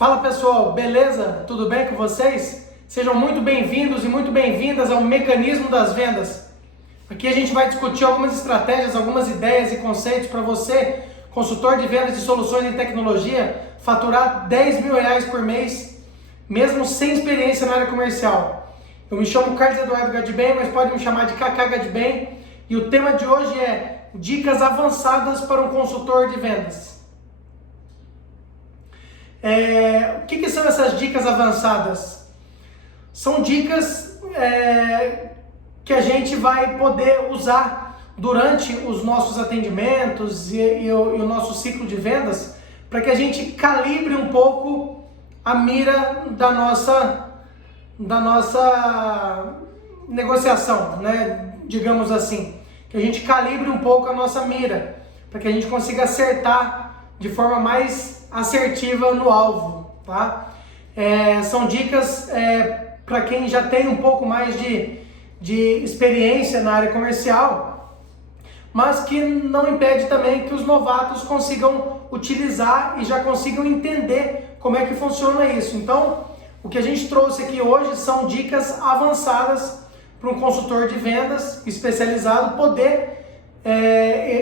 Fala pessoal, beleza? Tudo bem com vocês? Sejam muito bem-vindos e muito bem-vindas ao Mecanismo das Vendas. Aqui a gente vai discutir algumas estratégias, algumas ideias e conceitos para você, consultor de vendas de soluções em tecnologia, faturar R$10.000 por mês, mesmo sem experiência na área comercial. Eu me chamo Carlos Eduardo Gadibem, mas pode me chamar de Kaká Gadibem, e o tema de hoje é dicas avançadas para um consultor de vendas. O que são essas dicas avançadas? São dicas que a gente vai poder usar durante os nossos atendimentos e o nosso ciclo de vendas para que a gente calibre um pouco a mira da nossa negociação, né? Digamos assim, que a gente calibre um pouco a nossa mira para que a gente consiga acertar de forma mais assertiva no alvo, tá? São dicas para quem já tem um pouco mais de experiência na área comercial, mas que não impede também que os novatos consigam utilizar e já consigam entender como é que funciona isso. Então, o que a gente trouxe aqui hoje são dicas avançadas para um consultor de vendas especializado poder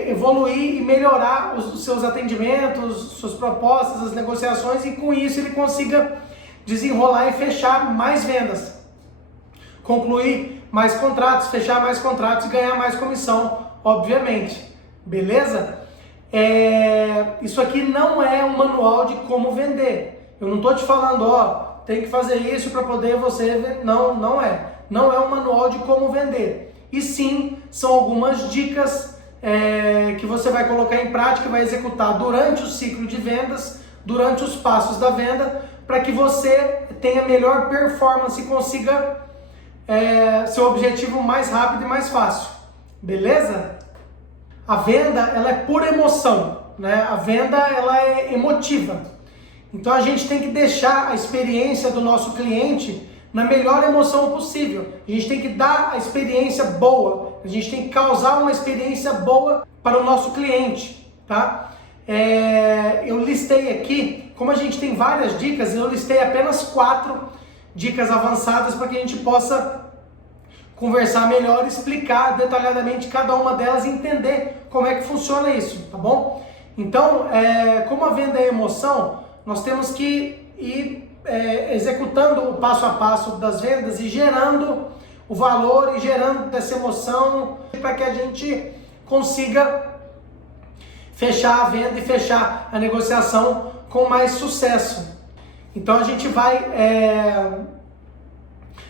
evoluir e melhorar os seus atendimentos, suas propostas, as negociações, e com isso ele consiga desenrolar e fechar mais vendas, concluir mais contratos, fechar mais contratos e ganhar mais comissão, obviamente. Beleza? Isso aqui não é um manual de como vender. Eu não estou te falando, tem que fazer isso para poder você vender. Não é. Não é um manual de como vender. E sim, são algumas dicas que você vai colocar em prática, vai executar durante o ciclo de vendas, durante os passos da venda, para que você tenha melhor performance e consiga seu objetivo mais rápido e mais fácil. Beleza? A venda, ela é pura emoção, né? A venda, ela é emotiva. Então a gente tem que deixar a experiência do nosso cliente na melhor emoção possível. A gente tem que dar a experiência boa, a gente tem que causar uma experiência boa para o nosso cliente, tá? Eu listei aqui, como a gente tem várias dicas, eu listei apenas 4 dicas avançadas para que a gente possa conversar melhor, explicar detalhadamente cada uma delas e entender como é que funciona isso, tá bom? Então, como a venda é emoção, nós temos que ir executando o passo a passo das vendas e gerando o valor e gerando dessa emoção para que a gente consiga fechar a venda e fechar a negociação com mais sucesso. Então a gente vai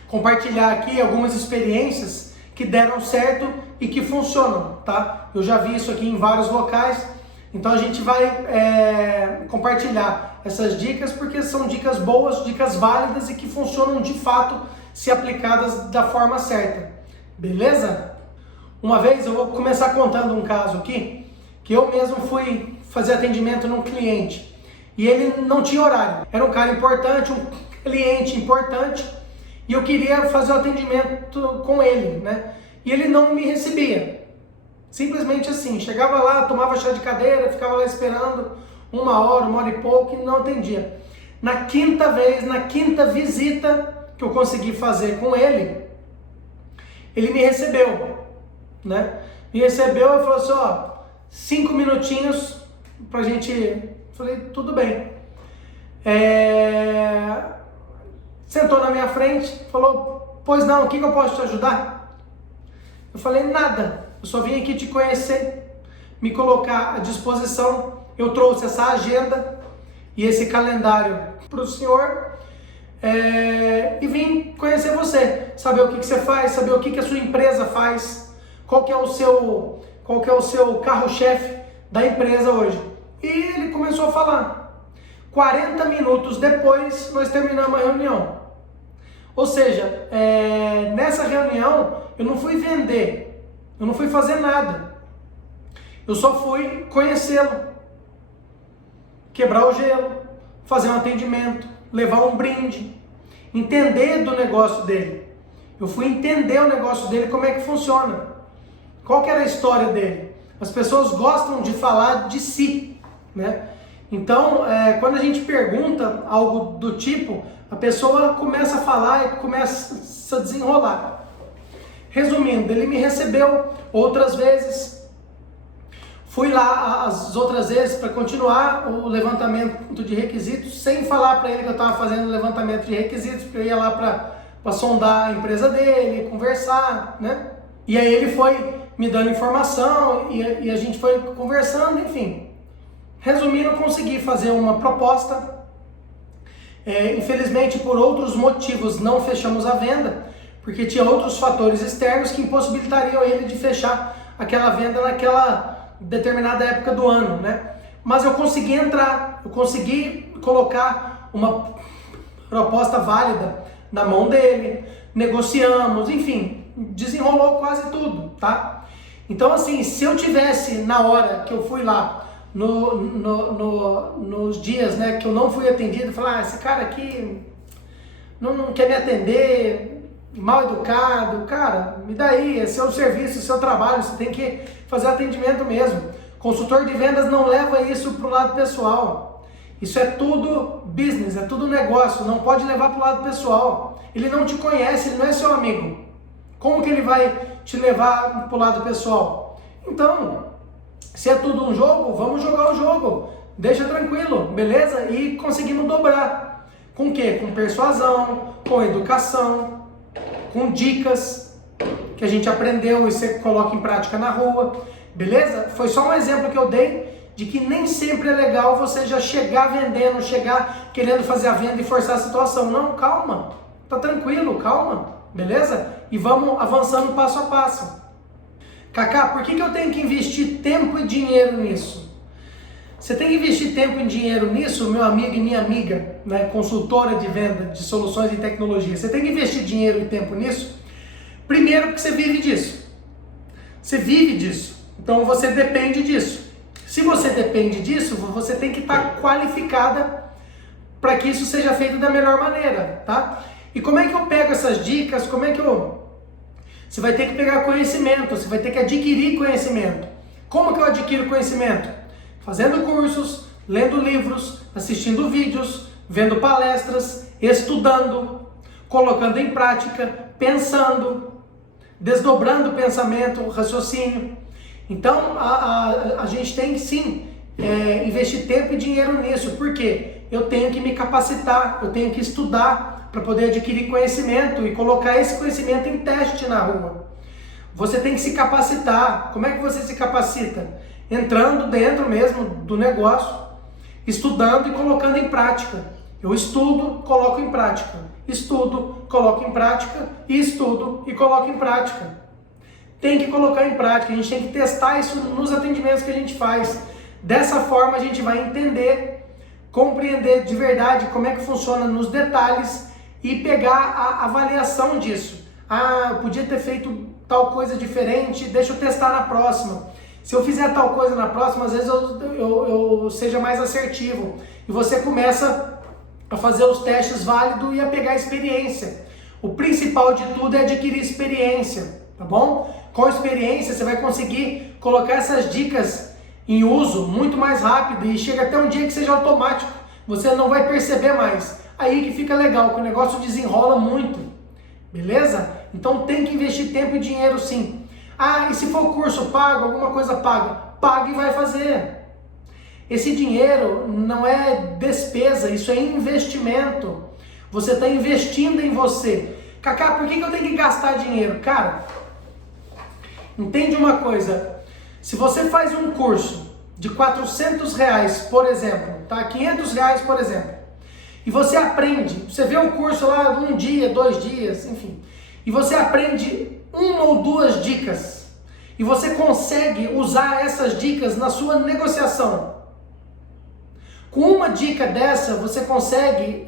compartilhar aqui algumas experiências que deram certo e que funcionam, tá? Eu já vi isso aqui em vários locais, então a gente vai compartilhar essas dicas porque são dicas boas, dicas válidas e que funcionam de fato se aplicadas da forma certa. Beleza? Uma vez eu vou começar contando um caso aqui, que eu mesmo fui fazer atendimento num cliente e ele não tinha horário. Era um cara importante, um cliente importante, e eu queria fazer o atendimento com ele, né? E ele não me recebia. Simplesmente assim, chegava lá, tomava chá de cadeira, ficava lá esperando 1 hora e pouco e não atendia. Na quinta visita que eu consegui fazer com ele, ele me recebeu, né? Me recebeu e falou assim, 5 minutinhos pra gente... Falei, tudo bem. Sentou na minha frente, falou, pois não, o que eu posso te ajudar? Eu falei, nada, eu só vim aqui te conhecer, me colocar à disposição. Eu trouxe essa agenda e esse calendário para o senhor e vim conhecer você, saber o que você faz, saber o que a sua empresa faz, qual que é o seu carro-chefe da empresa hoje. E ele começou a falar. 40 minutos depois, nós terminamos a reunião. Ou seja, nessa reunião, eu não fui vender, eu não fui fazer nada. Eu só fui conhecê-lo, quebrar o gelo, fazer um atendimento, levar um brinde, entender do negócio dele. Eu fui entender o negócio dele, como é que funciona, qual que era a história dele. As pessoas gostam de falar de si, né? Então, quando a gente pergunta algo do tipo, a pessoa começa a falar e começa a desenrolar. Resumindo, ele me recebeu outras vezes, fui lá as outras vezes para continuar o levantamento de requisitos, sem falar para ele que eu estava fazendo o levantamento de requisitos, porque eu ia lá para sondar a empresa dele, conversar, né? E aí ele foi me dando informação e a gente foi conversando, enfim. Resumindo, eu consegui fazer uma proposta. Infelizmente, por outros motivos, não fechamos a venda, porque tinha outros fatores externos que impossibilitariam ele de fechar aquela venda naquela determinada época do ano, né? Mas eu consegui entrar, eu consegui colocar uma proposta válida na mão dele, negociamos, enfim, desenrolou quase tudo, tá? Então, assim, se eu tivesse na hora que eu fui lá, nos dias, né, que eu não fui atendido, falar, esse cara aqui não quer me atender, mal educado, cara, me dá aí, é seu serviço, seu trabalho, você tem que fazer atendimento mesmo. Consultor de vendas não leva isso para o lado pessoal. Isso é tudo business, é tudo negócio, não pode levar para o lado pessoal. Ele não te conhece, ele não é seu amigo. Como que ele vai te levar para o lado pessoal? Então, se é tudo um jogo, vamos jogar o jogo. Deixa tranquilo, beleza? E conseguimos dobrar. Com o quê? Com persuasão, com educação, com dicas que a gente aprendeu e você coloca em prática na rua. Beleza? Foi só um exemplo que eu dei de que nem sempre é legal você já chegar vendendo, chegar querendo fazer a venda e forçar a situação. Não, calma. Tá tranquilo, calma. Beleza? E vamos avançando passo a passo. Cacá, por que eu tenho que investir tempo e dinheiro nisso? Você tem que investir tempo e dinheiro nisso, meu amigo e minha amiga, né, consultora de venda de soluções em tecnologia. Você tem que investir dinheiro e tempo nisso, primeiro porque você vive disso. Você vive disso, então você depende disso. Se você depende disso, você tem que estar qualificada para que isso seja feito da melhor maneira, tá? E como é que eu pego essas dicas? Como é que Você vai ter que pegar conhecimento, você vai ter que adquirir conhecimento. Como que eu adquiro conhecimento? Fazendo cursos, lendo livros, assistindo vídeos, vendo palestras, estudando, colocando em prática, pensando, desdobrando o pensamento, o raciocínio. Então, a gente tem que sim investir tempo e dinheiro nisso. Por quê? Eu tenho que me capacitar, eu tenho que estudar para poder adquirir conhecimento e colocar esse conhecimento em teste na rua. Você tem que se capacitar. Como é que você se capacita? Entrando dentro mesmo do negócio, estudando e colocando em prática. Eu estudo, coloco em prática. Estudo, coloco em prática. E estudo e coloco em prática. Tem que colocar em prática. A gente tem que testar isso nos atendimentos que a gente faz. Dessa forma a gente vai entender, compreender de verdade como é que funciona nos detalhes e pegar a avaliação disso. Ah, eu podia ter feito tal coisa diferente, deixa eu testar na próxima. Se eu fizer tal coisa na próxima, às vezes eu seja mais assertivo. E você começa a fazer os testes válidos e a pegar experiência. O principal de tudo é adquirir experiência, tá bom? Com experiência você vai conseguir colocar essas dicas em uso muito mais rápido e chega até um dia que seja automático. Você não vai perceber mais. Aí que fica legal, que o negócio desenrola muito. Beleza? Então tem que investir tempo e dinheiro sim. Ah, e se for curso pago, alguma coisa paga? Paga e vai fazer. Esse dinheiro não é despesa, isso é investimento. Você está investindo em você. Cacá, por que eu tenho que gastar dinheiro? Cara, entende uma coisa. Se você faz um curso de R$400, por exemplo, tá? R$500, por exemplo, e você aprende, você vê o curso lá um dia, 2 dias, enfim, e você aprende 1 ou 2 dicas, e você consegue usar essas dicas na sua negociação. Com uma dica dessa, você consegue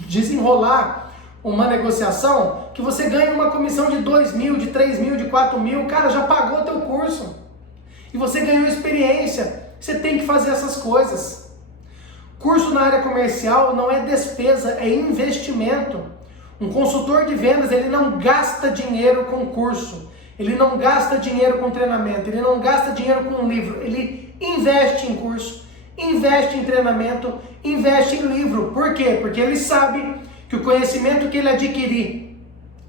desenrolar uma negociação que você ganha uma comissão de 2.000, de 3.000, de 4.000, cara, já pagou o teu curso. E você ganhou experiência. Você tem que fazer essas coisas. Curso na área comercial não é despesa, é investimento. Um consultor de vendas, ele não gasta dinheiro com curso. Ele não gasta dinheiro com treinamento. Ele não gasta dinheiro com um livro. Ele investe em curso, investe em treinamento, investe em livro. Por quê? Porque ele sabe que o conhecimento que ele adquirir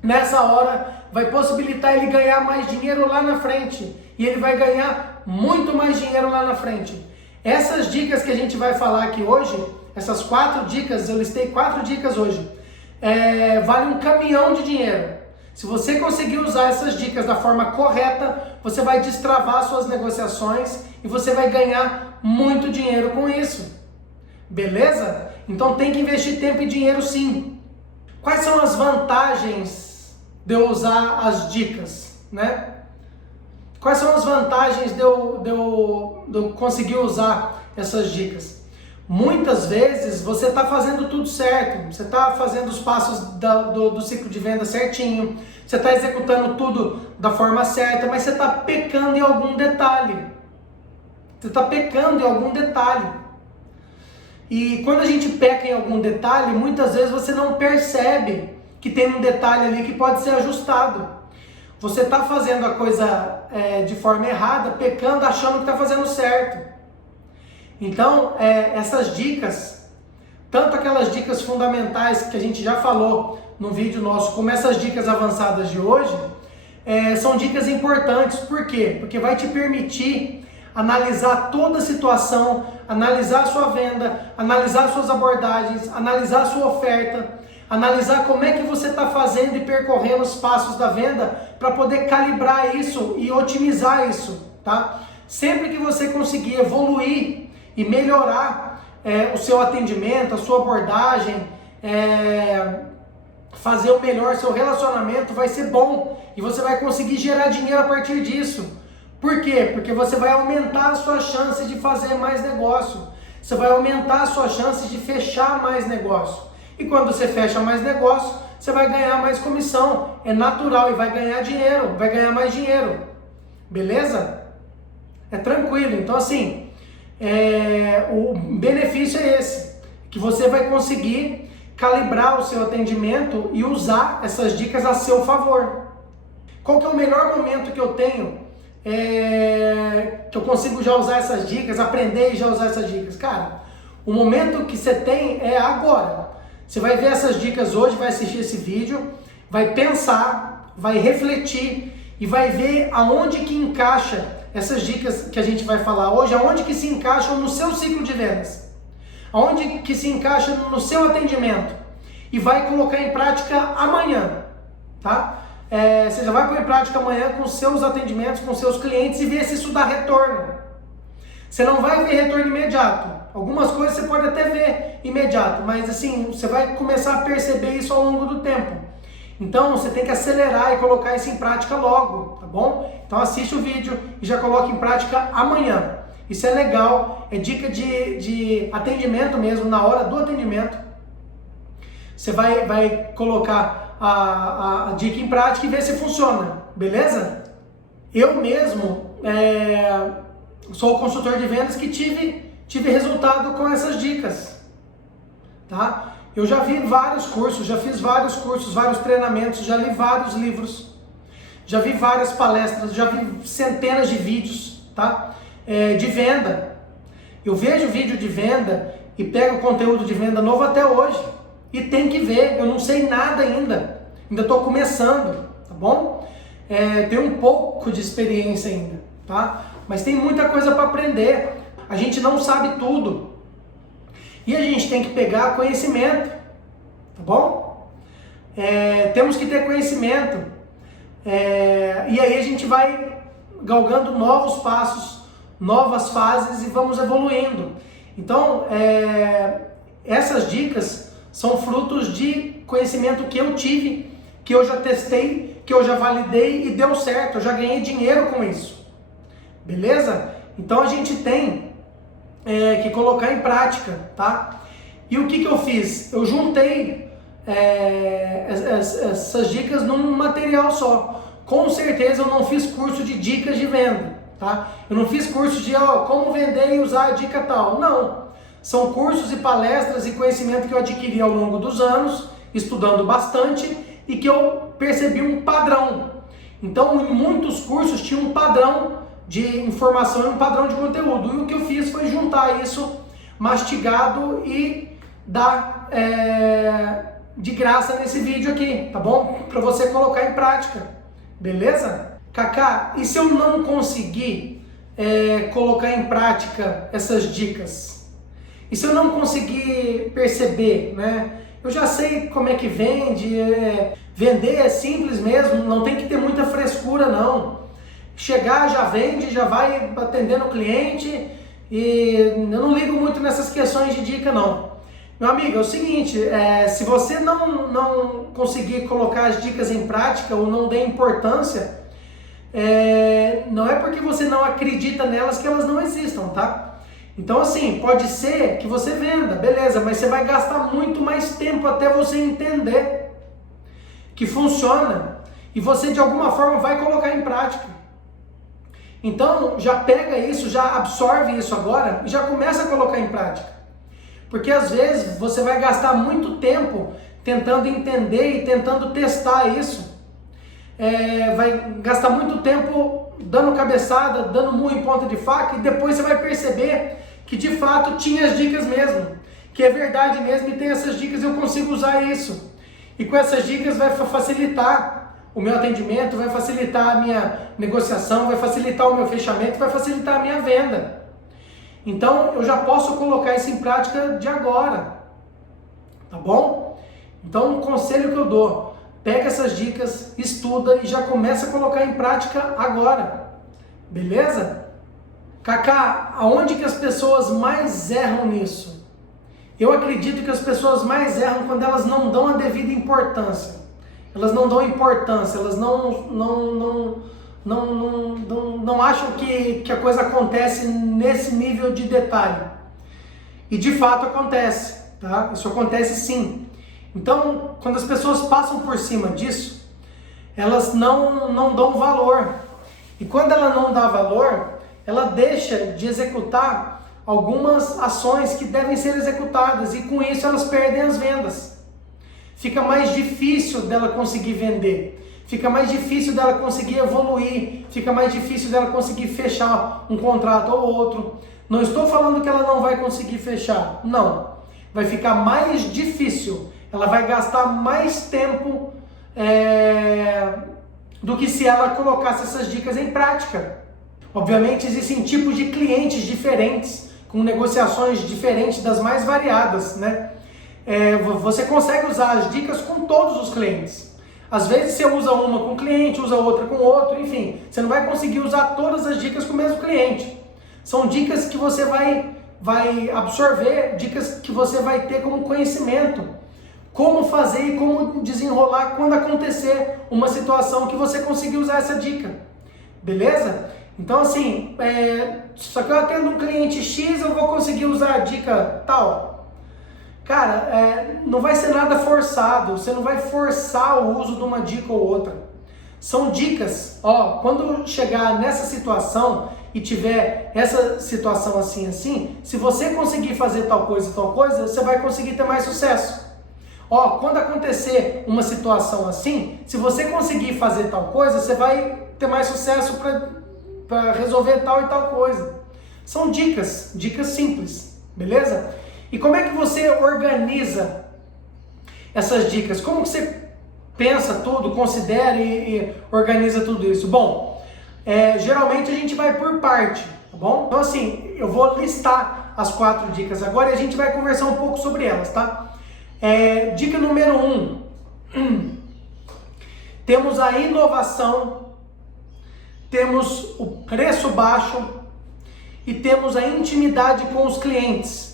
nessa hora vai possibilitar ele ganhar mais dinheiro lá na frente. E ele vai ganhar muito mais dinheiro lá na frente. Essas dicas que a gente vai falar aqui hoje, essas 4 dicas, eu listei 4 dicas hoje, vale um caminhão de dinheiro. Se você conseguir usar essas dicas da forma correta, você vai destravar suas negociações e você vai ganhar muito dinheiro com isso. Beleza? Então tem que investir tempo e dinheiro sim. Quais são as vantagens de eu usar as dicas, né? Quais são as vantagens de eu conseguir usar essas dicas? Muitas vezes você está fazendo tudo certo, você está fazendo os passos do ciclo de venda certinho, você está executando tudo da forma certa, mas você está pecando em algum detalhe. Você está pecando em algum detalhe. E quando a gente peca em algum detalhe, muitas vezes você não percebe que tem um detalhe ali que pode ser ajustado. Você está fazendo a coisa de forma errada, pecando, achando que está fazendo certo. Então, essas dicas, tanto aquelas dicas fundamentais que a gente já falou no vídeo nosso, como essas dicas avançadas de hoje, são dicas importantes. Por quê? Porque vai te permitir analisar toda a situação, analisar a sua venda, analisar suas abordagens, analisar a sua oferta, analisar como é que você está fazendo e percorrendo os passos da venda para poder calibrar isso e otimizar isso, tá? Sempre que você conseguir evoluir e melhorar o seu atendimento, a sua abordagem, fazer o melhor, seu relacionamento vai ser bom e você vai conseguir gerar dinheiro a partir disso. Por quê? Porque você vai aumentar a sua chance de fazer mais negócio, você vai aumentar a sua chance de fechar mais negócio. E quando você fecha mais negócio, você vai ganhar mais comissão, é natural, e vai ganhar dinheiro, vai ganhar mais dinheiro. Beleza? É tranquilo. Então assim, o benefício é esse, que você vai conseguir calibrar o seu atendimento e usar essas dicas a seu favor. Qual que é o melhor momento que eu tenho, que eu consigo já usar essas dicas, aprender e já usar essas dicas? Cara, o momento que você tem é agora. Você vai ver essas dicas hoje, vai assistir esse vídeo, vai pensar, vai refletir e vai ver aonde que encaixa essas dicas que a gente vai falar hoje, aonde que se encaixam no seu ciclo de vendas, aonde que se encaixa no seu atendimento e vai colocar em prática amanhã, tá? Você já vai pôr em prática amanhã com seus atendimentos, com seus clientes e ver se isso dá retorno. Você não vai ver retorno imediato. Algumas coisas você pode até ver imediato, mas assim, você vai começar a perceber isso ao longo do tempo. Então você tem que acelerar e colocar isso em prática logo, tá bom? Então assiste o vídeo e já coloca em prática amanhã. Isso é legal, é dica de atendimento mesmo, na hora do atendimento. Você vai colocar a dica em prática e ver se funciona, beleza? Eu mesmo sou o consultor de vendas que tive resultado com essas dicas, tá? Eu já vi vários cursos, já fiz vários cursos, vários treinamentos, já li vários livros, já vi várias palestras, já vi centenas de vídeos, tá? De venda. Eu vejo vídeo de venda e pego conteúdo de venda novo até hoje e tem que ver. Eu não sei nada ainda estou começando, tá bom? Tenho um pouco de experiência ainda, tá? Mas tem muita coisa para aprender. A gente não sabe tudo. E a gente tem que pegar conhecimento, tá bom? Temos que ter conhecimento. E aí a gente vai galgando novos passos, novas fases e vamos evoluindo. Então, essas dicas são frutos de conhecimento que eu tive, que eu já testei, que eu já validei e deu certo. Eu já ganhei dinheiro com isso. Beleza? Então a gente tem que colocar em prática, tá? E o que eu fiz? Eu juntei essas dicas num material só. Com certeza eu não fiz curso de dicas de venda, tá? Eu não fiz curso de como vender e usar a dica tal. Não. São cursos e palestras e conhecimento que eu adquiri ao longo dos anos, estudando bastante, e que eu percebi um padrão. Então, em muitos cursos tinha um padrão de informação e um padrão de conteúdo. E o que eu fiz foi juntar isso mastigado e dar de graça nesse vídeo aqui, tá bom? Para você colocar em prática, beleza? Kaká, e se eu não conseguir colocar em prática essas dicas? E se eu não conseguir perceber, né? Eu já sei como é que vende, vender é simples mesmo, não tem que ter muita frescura não. Chegar, já vende, já vai atendendo o cliente e eu não ligo muito nessas questões de dica não. Meu amigo, é o seguinte, se você não conseguir colocar as dicas em prática ou não der importância, não é porque você não acredita nelas que elas não existam, tá? Então assim, pode ser que você venda, beleza, mas você vai gastar muito mais tempo até você entender que funciona e você de alguma forma vai colocar em prática. Então já pega isso, já absorve isso agora e já começa a colocar em prática. Porque às vezes você vai gastar muito tempo tentando entender e tentando testar isso. Vai gastar muito tempo dando cabeçada, dando murro em ponta de faca e depois você vai perceber que de fato tinha as dicas mesmo, que é verdade mesmo e tem essas dicas, eu consigo usar isso. E com essas dicas vai facilitar o meu atendimento, vai facilitar a minha negociação, vai facilitar o meu fechamento, vai facilitar a minha venda. Então eu já posso colocar isso em prática de agora, tá bom? Então um conselho que eu dou, pega essas dicas, estuda e já começa a colocar em prática agora, beleza? Kaká, aonde que as pessoas mais erram nisso? Eu acredito que as pessoas mais erram quando elas não dão a devida importância. Elas não dão importância, elas não acham que a coisa acontece nesse nível de detalhe. E de fato acontece, tá? Isso acontece sim. Então, quando as pessoas passam por cima disso, elas não dão valor. E quando ela não dá valor, ela deixa de executar algumas ações que devem ser executadas e com isso elas perdem as vendas. Fica mais difícil dela conseguir vender, fica mais difícil dela conseguir evoluir, fica mais difícil dela conseguir fechar um contrato ou outro. Não estou falando que ela não vai conseguir fechar, não. Vai ficar mais difícil, ela vai gastar mais tempo do que se ela colocasse essas dicas em prática. Obviamente existem tipos de clientes diferentes, com negociações diferentes das mais variadas, né? Você consegue usar as dicas com todos os clientes. Às vezes você usa uma com um cliente, usa outra com outro, enfim, você não vai conseguir usar todas as dicas com o mesmo cliente. São dicas que você vai absorver, dicas que você vai ter como conhecimento. Como fazer e como desenrolar quando acontecer uma situação que você conseguir usar essa dica. Beleza? Então assim, só que eu atendo um cliente X, eu vou conseguir usar a dica tal. Cara, não vai ser nada forçado, você não vai forçar o uso de uma dica ou outra. São dicas, quando chegar nessa situação e tiver essa situação assim, se você conseguir fazer tal coisa, você vai conseguir ter mais sucesso. Quando acontecer uma situação assim, se você conseguir fazer tal coisa, você vai ter mais sucesso para resolver tal e tal coisa. São dicas simples, beleza? E como é que você organiza essas dicas? Como que você pensa tudo, considera e organiza tudo isso? Bom, geralmente a gente vai por parte, tá bom? Então assim, eu vou listar as 4 dicas agora e a gente vai conversar um pouco sobre elas, tá? Dica número 1, temos a inovação, temos o preço baixo e temos a intimidade com os clientes.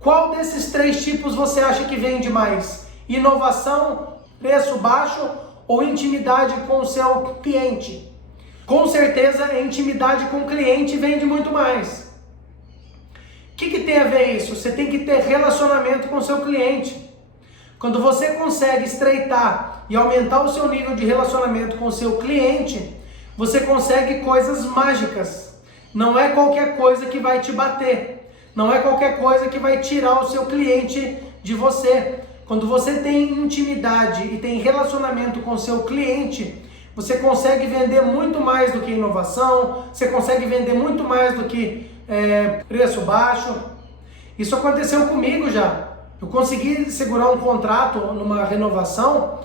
Qual desses 3 tipos você acha que vende mais? Inovação, preço baixo ou intimidade com o seu cliente? Com certeza a intimidade com o cliente vende muito mais. O que tem a ver isso? Você tem que ter relacionamento com o seu cliente. Quando você consegue estreitar e aumentar o seu nível de relacionamento com o seu cliente, você consegue coisas mágicas. Não é qualquer coisa que vai te bater. Não é qualquer coisa que vai tirar o seu cliente de você. Quando você tem intimidade e tem relacionamento com o seu cliente, você consegue vender muito mais do que inovação, você consegue vender muito mais do que preço baixo. Isso aconteceu comigo já. Eu consegui segurar um contrato numa renovação,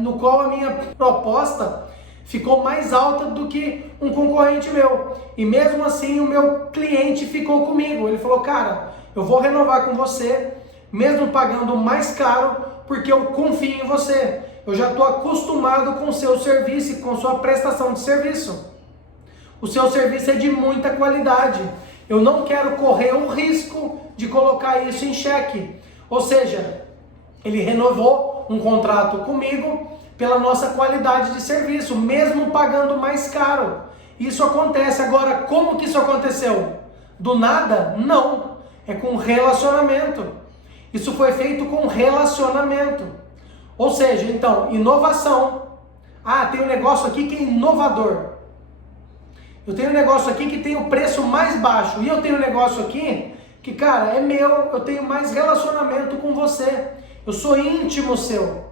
no qual a minha proposta ficou mais alta do que um concorrente meu. E mesmo assim o meu cliente ficou comigo. Ele falou, cara, eu vou renovar com você, mesmo pagando mais caro, porque eu confio em você. Eu já estou acostumado com o seu serviço e com sua prestação de serviço. O seu serviço é de muita qualidade. Eu não quero correr o risco de colocar isso em xeque. Ou seja, ele renovou um contrato comigo pela nossa qualidade de serviço, mesmo pagando mais caro. Isso acontece. Agora, como que isso aconteceu? Do nada? Não. É com relacionamento. Isso foi feito com relacionamento. Ou seja, então, inovação. Ah, tem um negócio aqui que é inovador. Eu tenho um negócio aqui que tem o preço mais baixo. E eu tenho um negócio aqui que, cara, é meu. Eu tenho mais relacionamento com você. Eu sou íntimo seu.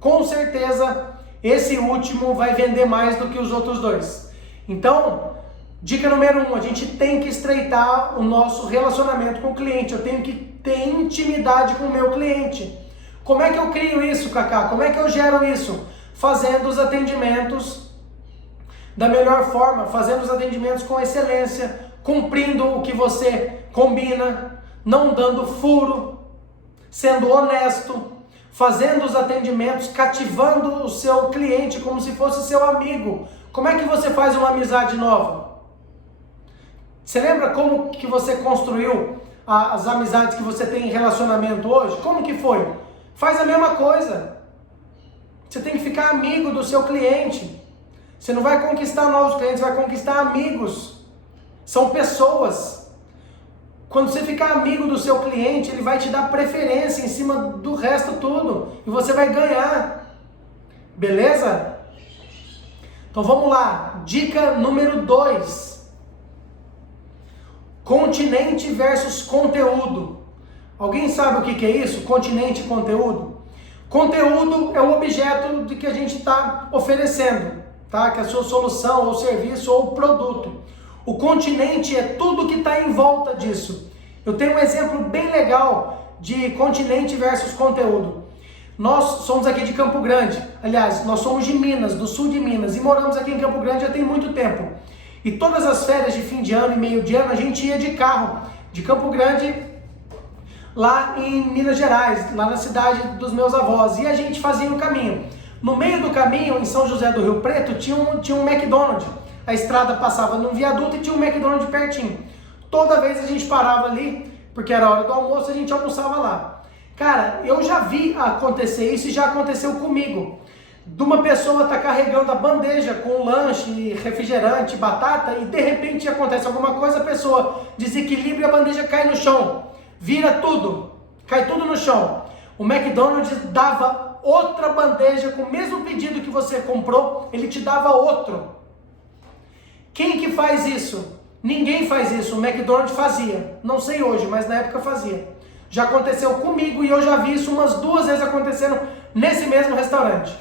Com certeza, esse último vai vender mais do que os outros dois. Então, dica número 1, a gente tem que estreitar o nosso relacionamento com o cliente. Eu tenho que ter intimidade com o meu cliente. Como é que eu crio isso, Cacá? Como é que eu gero isso? Fazendo os atendimentos da melhor forma, fazendo os atendimentos com excelência, cumprindo o que você combina, não dando furo, sendo honesto, fazendo os atendimentos, cativando o seu cliente como se fosse seu amigo. Como é que você faz uma amizade nova? Você lembra como que você construiu as amizades que você tem em relacionamento hoje? Como que foi? Faz a mesma coisa. Você tem que ficar amigo do seu cliente. Você não vai conquistar novos clientes, vai conquistar amigos. São pessoas. Quando você ficar amigo do seu cliente, ele vai te dar preferência em cima do resto tudo. E você vai ganhar. Beleza? Então vamos lá. Dica número 2. Continente versus conteúdo. Alguém sabe o que é isso? Continente e conteúdo? Conteúdo é o objeto de que a gente está oferecendo, tá? Que é a sua solução, ou serviço, ou produto. O continente é tudo que está em volta disso. Eu tenho um exemplo bem legal de continente versus conteúdo. Nós somos aqui de Campo Grande. Aliás, nós somos de Minas, do sul de Minas, e moramos aqui em Campo Grande já tem muito tempo. E todas as férias de fim de ano e meio de ano a gente ia de carro de Campo Grande lá em Minas Gerais, lá na cidade dos meus avós, e a gente fazia o caminho. No meio do caminho, em São José do Rio Preto, tinha um McDonald's. A estrada passava num viaduto e tinha um McDonald's pertinho. Toda vez a gente parava ali, porque era hora do almoço, a gente almoçava lá. Cara, eu já vi acontecer isso e já aconteceu comigo. De uma pessoa estar carregando a bandeja com lanche, refrigerante, batata, e de repente acontece alguma coisa, a pessoa desequilibra e a bandeja cai no chão. Vira tudo, cai tudo no chão. O McDonald's dava outra bandeja com o mesmo pedido que você comprou, ele te dava outro. Quem que faz isso? Ninguém faz isso, o McDonald's fazia. Não sei hoje, mas na época fazia. Já aconteceu comigo e eu já vi isso umas 2 vezes acontecendo nesse mesmo restaurante.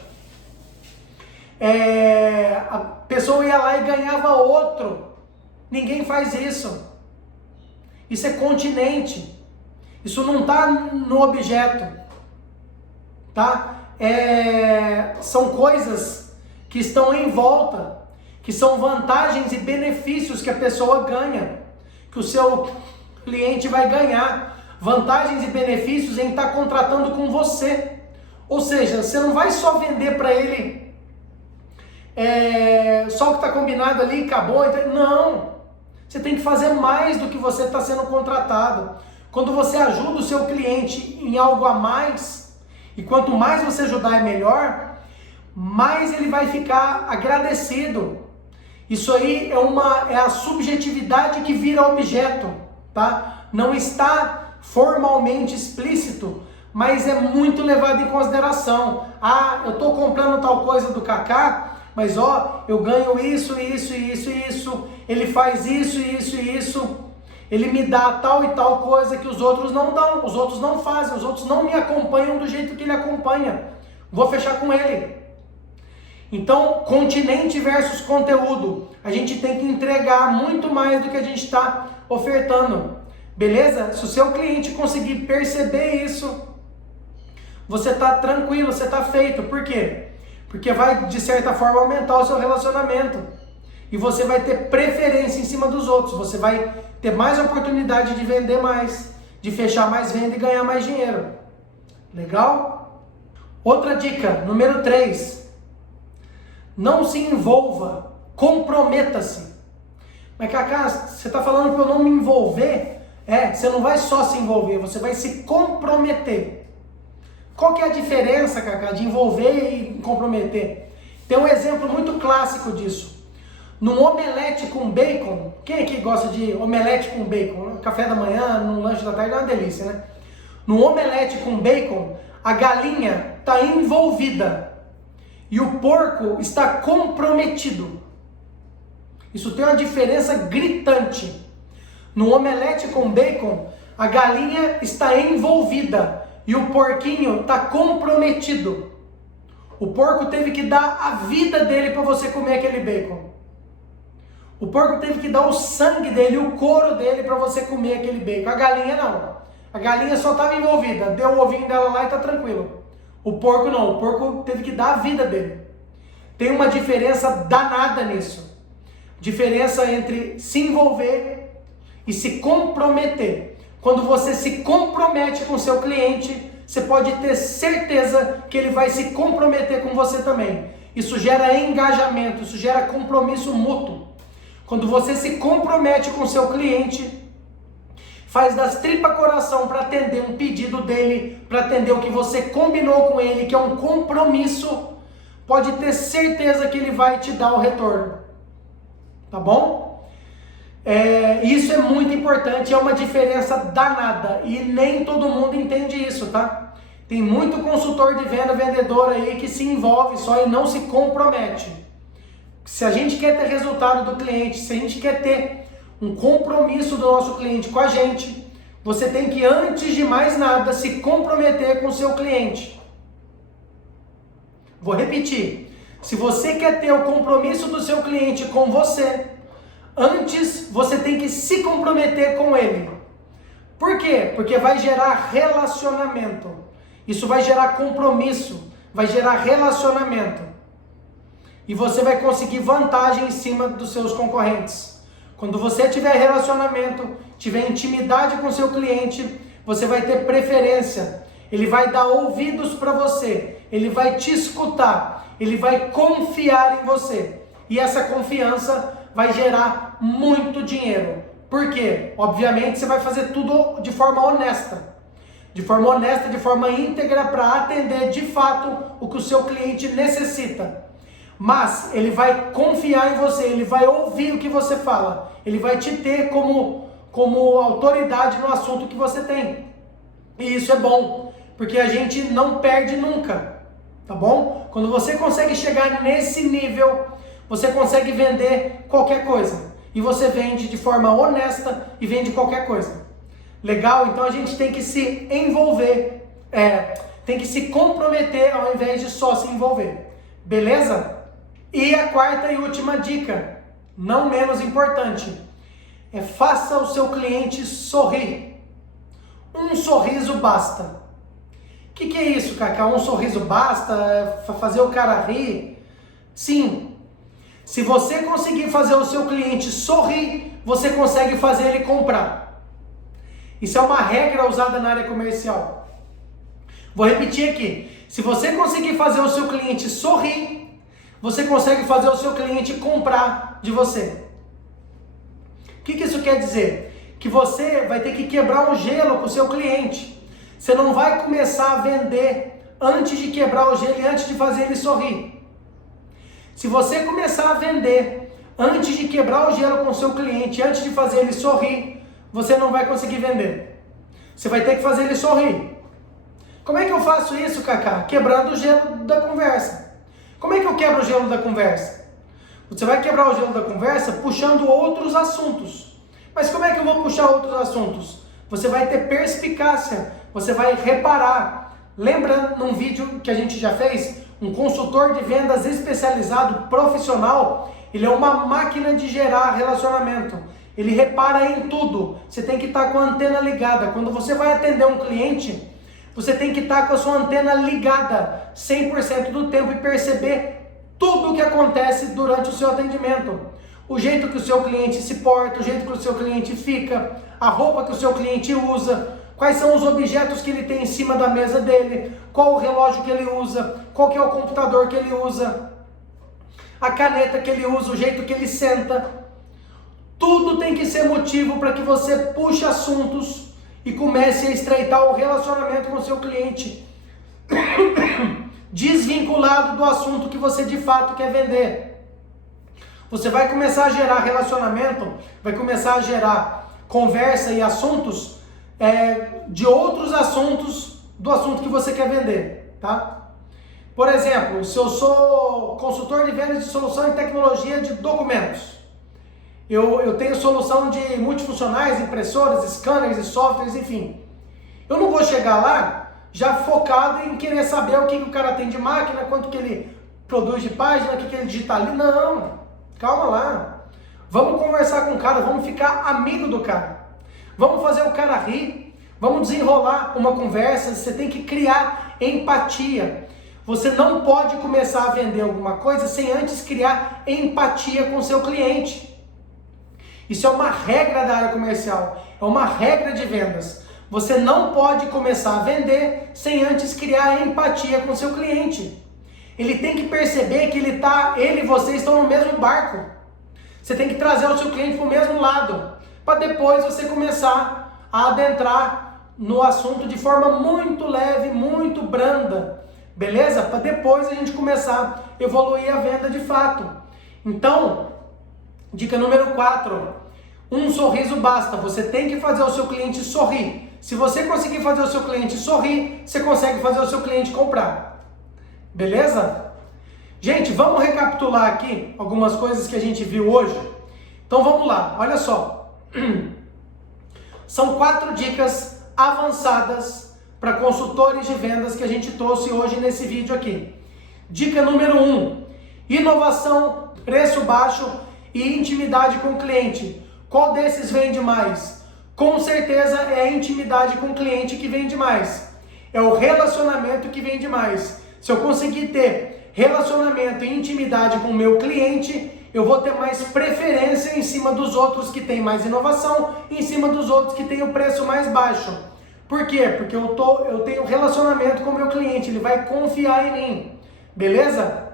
A pessoa ia lá e ganhava outro. Ninguém faz isso. Isso é continente. Isso não está no objeto, tá? São coisas que estão em volta, que são vantagens e benefícios que a pessoa ganha, que o seu cliente vai ganhar. Vantagens e benefícios em estar contratando com você. Ou seja, você não vai só vender para ele só o que está combinado ali, acabou. Não, você tem que fazer mais do que você está sendo contratado. Quando você ajuda o seu cliente em algo a mais, e quanto mais você ajudar é melhor, mais ele vai ficar agradecido. Isso aí é a subjetividade que vira objeto, tá? Não está formalmente explícito, mas é muito levado em consideração. Eu estou comprando tal coisa do Cacá, mas eu ganho isso, isso, isso, isso, ele faz isso, isso, isso, ele me dá tal e tal coisa que os outros não dão, os outros não fazem, os outros não me acompanham do jeito que ele acompanha. Vou fechar com ele. Então, continente versus conteúdo. A gente tem que entregar muito mais do que a gente está ofertando. Beleza? Se o seu cliente conseguir perceber isso, você está tranquilo, você está feito. Por quê? Porque vai, de certa forma, aumentar o seu relacionamento. E você vai ter preferência em cima dos outros. Você vai ter mais oportunidade de vender mais, de fechar mais venda e ganhar mais dinheiro. Legal? Outra dica, número 3. Não se envolva, comprometa-se. Mas Cacá, você está falando para eu não me envolver? Você não vai só se envolver, você vai se comprometer. Qual que é a diferença, Cacá, de envolver e comprometer? Tem um exemplo muito clássico disso. Num omelete com bacon, quem aqui gosta de omelete com bacon? Café da manhã, no lanche da tarde é uma delícia, né? No omelete com bacon, a galinha está envolvida e o porco está comprometido. Isso tem uma diferença gritante. No omelete com bacon, a galinha está envolvida e o porquinho está comprometido. O porco teve que dar a vida dele para você comer aquele bacon. O porco teve que dar o sangue dele, o couro dele para você comer aquele bacon. A galinha não. A galinha só estava envolvida, deu o ovinho dela lá e está tranquilo. O porco não, o porco teve que dar a vida dele. Tem uma diferença danada nisso. Diferença entre se envolver e se comprometer. Quando você se compromete com o seu cliente, você pode ter certeza que ele vai se comprometer com você também. Isso gera engajamento, isso gera compromisso mútuo. Quando você se compromete com o seu cliente, faz das tripas coração para atender um pedido dele, para atender o que você combinou com ele, que é um compromisso, pode ter certeza que ele vai te dar o retorno. Tá bom? Isso é muito importante, é uma diferença danada e nem todo mundo entende isso, tá? Tem muito consultor de venda, vendedor aí que se envolve só e não se compromete. Se a gente quer ter resultado do cliente, se a gente quer ter um compromisso do nosso cliente com a gente, você tem que, antes de mais nada, se comprometer com o seu cliente. Vou repetir. Se você quer ter o compromisso do seu cliente com você, antes você tem que se comprometer com ele. Por quê? Porque vai gerar relacionamento. Isso vai gerar compromisso, vai gerar relacionamento. E você vai conseguir vantagem em cima dos seus concorrentes. Quando você tiver relacionamento, tiver intimidade com seu cliente, você vai ter preferência. Ele vai dar ouvidos para você, ele vai te escutar, ele vai confiar em você. E essa confiança vai gerar muito dinheiro. Por quê? Obviamente você vai fazer tudo de forma honesta. De forma honesta, de forma íntegra, para atender de fato o que o seu cliente necessita. Mas ele vai confiar em você, ele vai ouvir o que você fala, ele vai te ter como autoridade no assunto que você tem. E isso é bom, porque a gente não perde nunca, tá bom? Quando você consegue chegar nesse nível, você consegue vender qualquer coisa. E você vende de forma honesta e vende qualquer coisa. Legal? Então a gente tem que se envolver, tem que se comprometer ao invés de só se envolver. Beleza? E a quarta e última dica, não menos importante, faça o seu cliente sorrir. Um sorriso basta. O que é isso, Cacá? Um sorriso basta? Fazer o cara rir? Sim. Se você conseguir fazer o seu cliente sorrir, você consegue fazer ele comprar. Isso é uma regra usada na área comercial. Vou repetir aqui. Se você conseguir fazer o seu cliente sorrir, você consegue fazer o seu cliente comprar de você. O que isso quer dizer? Que você vai ter que quebrar um gelo com o seu cliente. Você não vai começar a vender antes de quebrar o gelo e antes de fazer ele sorrir. Se você começar a vender antes de quebrar o gelo com o seu cliente, antes de fazer ele sorrir, você não vai conseguir vender. Você vai ter que fazer ele sorrir. Como é que eu faço isso, Cacá? Quebrando o gelo da conversa. Como é que eu quebro o gelo da conversa? Você vai quebrar o gelo da conversa puxando outros assuntos. Mas como é que eu vou puxar outros assuntos? Você vai ter perspicácia, você vai reparar. Lembra num vídeo que a gente já fez? Um consultor de vendas especializado, profissional, ele é uma máquina de gerar relacionamento. ele repara em tudo. Você tem que estar com a antena ligada. Quando você vai atender um cliente, você tem que estar com a sua antena ligada 100% do tempo e perceber tudo o que acontece durante o seu atendimento. O jeito que o seu cliente se porta, o jeito que o seu cliente fica, a roupa que o seu cliente usa, quais são os objetos que ele tem em cima da mesa dele, qual o relógio que ele usa, qual que é o computador que ele usa, a caneta que ele usa, o jeito que ele senta. Tudo tem que ser motivo para que você puxe assuntos e comece a estreitar o relacionamento com o seu cliente, desvinculado do assunto que você de fato quer vender. Você vai começar a gerar relacionamento, vai começar a gerar conversa e assuntos de outros assuntos do assunto que você quer vender, tá? Por exemplo, se eu sou consultor de vendas de solução em tecnologia de documentos, eu tenho solução de multifuncionais, impressoras, scanners e softwares, enfim. Eu não vou chegar lá já focado em querer saber o que o cara tem de máquina, quanto que ele produz de página, o que ele digitaliza. Não, calma lá. Vamos conversar com o cara, vamos ficar amigo do cara. Vamos fazer o cara rir, vamos desenrolar uma conversa. Você tem que criar empatia. Você não pode começar a vender alguma coisa sem antes criar empatia com o seu cliente. Isso é uma regra da área comercial, é uma regra de vendas. Você não pode começar a vender sem antes criar empatia com o seu cliente. Ele tem que perceber que ele e você estão no mesmo barco. Você tem que trazer o seu cliente para o mesmo lado, para depois você começar a adentrar no assunto de forma muito leve, muito branda, beleza? Para depois a gente começar a evoluir a venda de fato. Então, dica número 4, um sorriso basta. Você tem que fazer o seu cliente sorrir. Se você conseguir fazer o seu cliente sorrir, você consegue fazer o seu cliente comprar. Beleza? Gente, vamos recapitular aqui algumas coisas que a gente viu hoje. Então vamos lá, olha só. São 4 dicas avançadas para consultores de vendas que a gente trouxe hoje nesse vídeo aqui. Dica número 1, inovação, preço baixo e intimidade com o cliente. Qual desses vende mais? Com certeza é a intimidade com o cliente que vende mais. É o relacionamento que vende mais. Se eu conseguir ter relacionamento e intimidade com o meu cliente, eu vou ter mais preferência em cima dos outros que têm mais inovação, em cima dos outros que têm o preço mais baixo. Por quê? Porque eu tenho relacionamento com o meu cliente, ele vai confiar em mim. Beleza?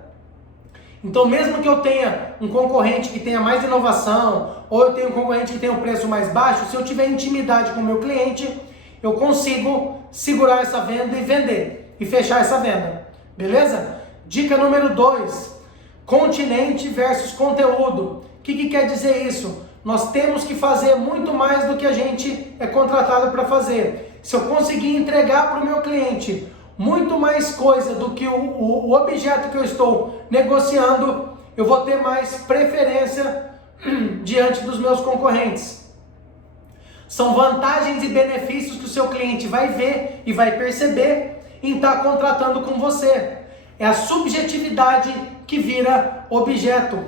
Então, mesmo que eu tenha um concorrente que tenha mais inovação, ou eu tenha um concorrente que tenha um preço mais baixo, se eu tiver intimidade com o meu cliente, eu consigo segurar essa venda e vender, e fechar essa venda. Beleza? Dica número 2, continente versus conteúdo. O que quer dizer isso? Nós temos que fazer muito mais do que a gente é contratado para fazer. Se eu conseguir entregar para o meu cliente muito mais coisa do que o objeto que eu estou negociando, eu vou ter mais preferência diante dos meus concorrentes. São vantagens e benefícios que o seu cliente vai ver e vai perceber em estar contratando com você. É a subjetividade que vira objeto.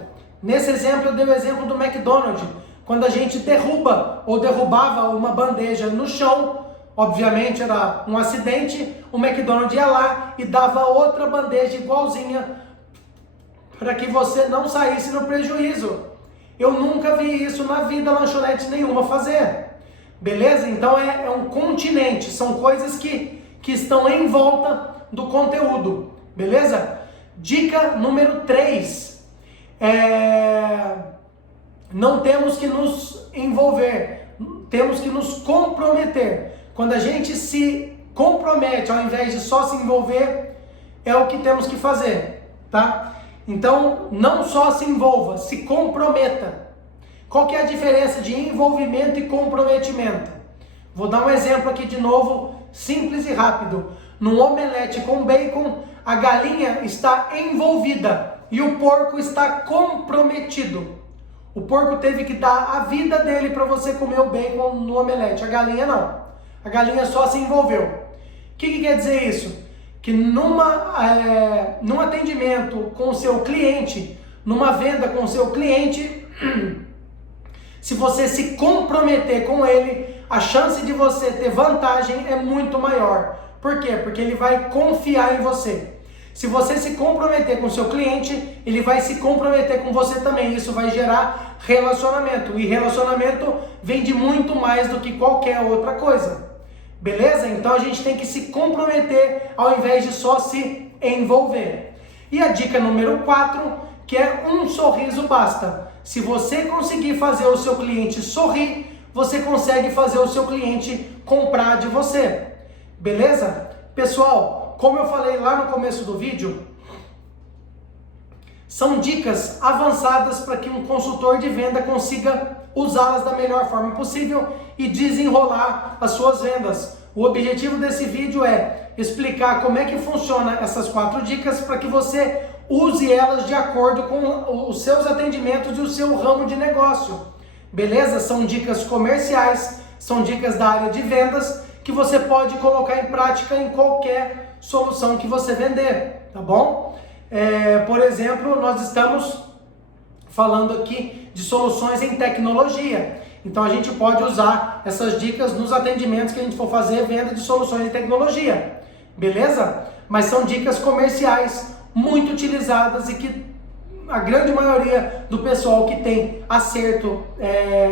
Nesse exemplo, eu dei o exemplo do McDonald's. Quando a gente derruba ou derrubava uma bandeja no chão, obviamente era um acidente, o McDonald's ia lá e dava outra bandeja igualzinha para que você não saísse no prejuízo. Eu nunca vi isso na vida, lanchonete nenhuma fazer. Beleza? Então é um continente, são coisas que estão em volta do conteúdo. Beleza? Dica número 3. Não temos que nos envolver, temos que nos comprometer. Quando a gente se compromete, ao invés de só se envolver, é o que temos que fazer, tá? Então, não só se envolva, se comprometa. Qual que é a diferença de envolvimento e comprometimento? Vou dar um exemplo aqui de novo, simples e rápido. Num omelete com bacon, a galinha está envolvida e o porco está comprometido. O porco teve que dar a vida dele para você comer o bacon no omelete, a galinha não. A galinha só se envolveu. O que quer dizer isso? Que num atendimento com o seu cliente, numa venda com o seu cliente, Se você se comprometer com ele, a chance de você ter vantagem é muito maior. Por quê? Porque ele vai confiar em você. Se você se comprometer com o seu cliente, ele vai se comprometer com você também. Isso vai gerar relacionamento. E relacionamento vem de muito mais do que qualquer outra coisa. Beleza? Então a gente tem que se comprometer ao invés de só se envolver. E a dica número 4, que é um sorriso basta. Se você conseguir fazer o seu cliente sorrir, você consegue fazer o seu cliente comprar de você. Beleza? Pessoal, como eu falei lá no começo do vídeo, são dicas avançadas para que um consultor de venda consiga usá-las da melhor forma possível e desenrolar as suas vendas. O objetivo desse vídeo é explicar como é que funciona essas 4 dicas para que você use elas de acordo com os seus atendimentos e o seu ramo de negócio. Beleza? São dicas comerciais, são dicas da área de vendas que você pode colocar em prática em qualquer solução que você vender, tá bom? Por exemplo, nós estamos falando aqui de soluções em tecnologia. Então a gente pode usar essas dicas nos atendimentos que a gente for fazer venda de soluções de tecnologia. Beleza? Mas são dicas comerciais muito utilizadas e que a grande maioria do pessoal que tem acerto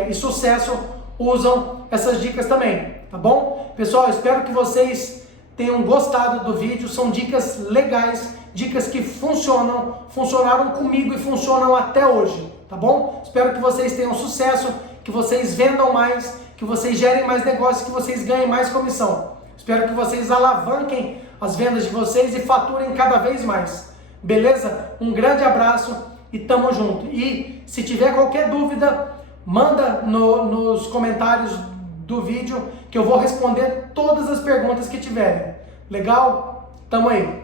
e sucesso usam essas dicas também, tá bom? Pessoal, espero que vocês tenham gostado do vídeo. São dicas legais, dicas que funcionaram comigo e funcionam até hoje, tá bom? Espero que vocês tenham sucesso, que vocês vendam mais, que vocês gerem mais negócios, que vocês ganhem mais comissão. Espero que vocês alavanquem as vendas de vocês e faturem cada vez mais. Beleza? Um grande abraço e tamo junto. E se tiver qualquer dúvida, manda nos comentários do vídeo que eu vou responder todas as perguntas que tiverem. Legal? Tamo aí.